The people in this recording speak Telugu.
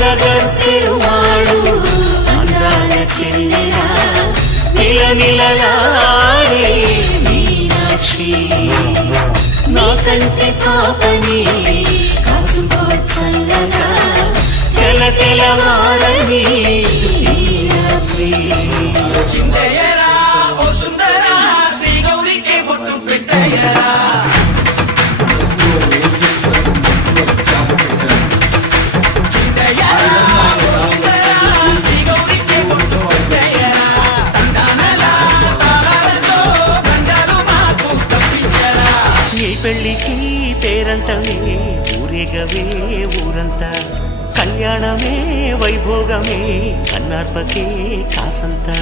అళగర్పెరుమాళు అందాల చెల్లెలా మిలమిలలాడే మీనాక్షి నాకంటే పాపని కాచుకో చల్లగా తెల తెలవారని చిందయ్యరా ఓ సుందరా శ్రీ గౌరికి బొట్టు పెట్టయ్యరా పెళ్లికి పేరంటమే ఊరేగవే ఊరంతా కళ్యాణమే వైభోగమే కన్నార్పకే కాసంతా